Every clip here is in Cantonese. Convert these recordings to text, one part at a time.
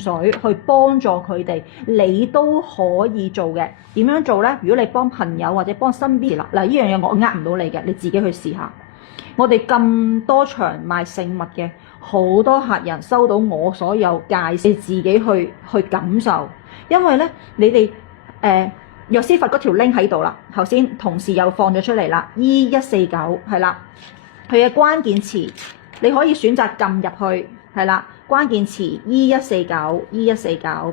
水去幫助佢哋，你都可以做嘅。點樣做呢？如果你幫朋友或者幫身邊嗱，呢樣嘢我呃唔到你嘅，你自己去試下。我哋咁多場賣聖物嘅，好多客人收到我所有介紹，你自己去感受。因為呢，你哋藥師佛嗰條 link 喺度啦，頭先同事又放咗出嚟啦，E149係啦，佢嘅關鍵詞你可以選擇撳入去，係啦。關鍵詞 E149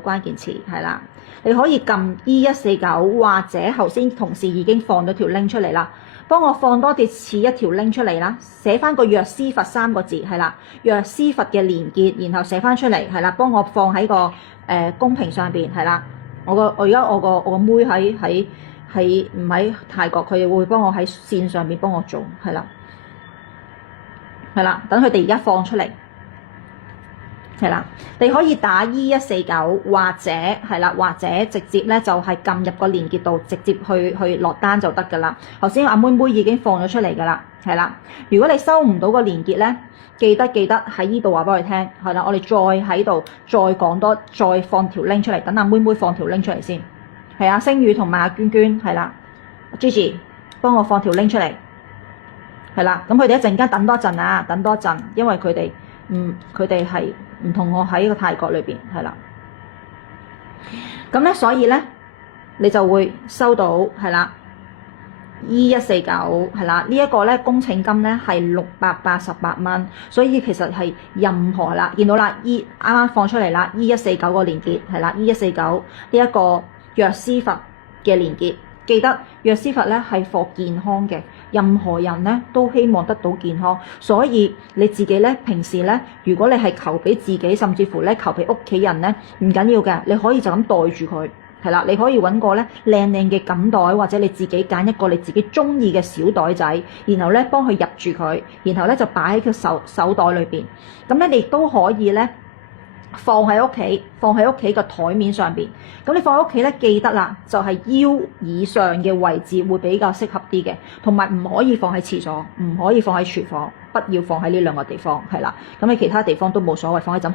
關鍵詞係啦，你可以撳 E149，或者頭先同事已經放咗條 link 出嚟啦，幫我放多啲似一條 link 出嚟啦，寫翻個藥師佛3個字係啦，藥師佛嘅連結，然後寫翻出嚟係啦，幫我放喺個公屏上邊係啦。我而家我個妹喺唔喺泰國，佢會幫我喺線上面幫我做係啦，等佢哋而家放出嚟。係啦，你可以打 E149，或者係啦，或者直接咧就係撳入個連結度，直接去落單就得㗎啦。頭先阿妹妹已經放咗出嚟㗎啦，係啦。如果你收唔到個連結咧，記得喺呢度話俾我哋聽，係啦，我哋再喺度再講多，再放條 link 出嚟，等阿妹妹放條 link 出嚟先。係啊，星宇同埋阿娟娟係啦 ，Gigi 幫我放條 link 出嚟，係啦。咁佢哋一陣間等多陣啊，等多陣，因為佢哋係唔同我喺個泰國裏邊係啦，咁咧所以咧你就會收到係啦 E149係啦，呢一個咧工程金咧係688蚊，所以其實係任何啦，見到啦啱啱放出嚟啦 E149個連結係啦 E149呢一個藥師佛嘅連結，記得藥師佛咧係for健康嘅。任何人咧都希望得到健康，所以你自己咧平時咧，如果你係求俾自己，甚至乎咧求俾屋企人咧，唔緊要嘅，你可以就咁袋住佢，係啦，你可以揾個咧靚嘅錦袋，或者你自己揀一個你自己中意嘅小袋仔，然後咧幫佢入住佢，然後咧就擺喺佢手袋裏邊，咁咧你亦都可以咧。放喺屋企個台面上邊，咁你放喺屋企咧，記得啦，就係腰以上嘅位置會比較適合啲嘅，同埋唔可以放喺廁所，唔可以放喺廚房，不要放喺呢2個地方，係啦，咁你其他地方都冇所謂，放喺枕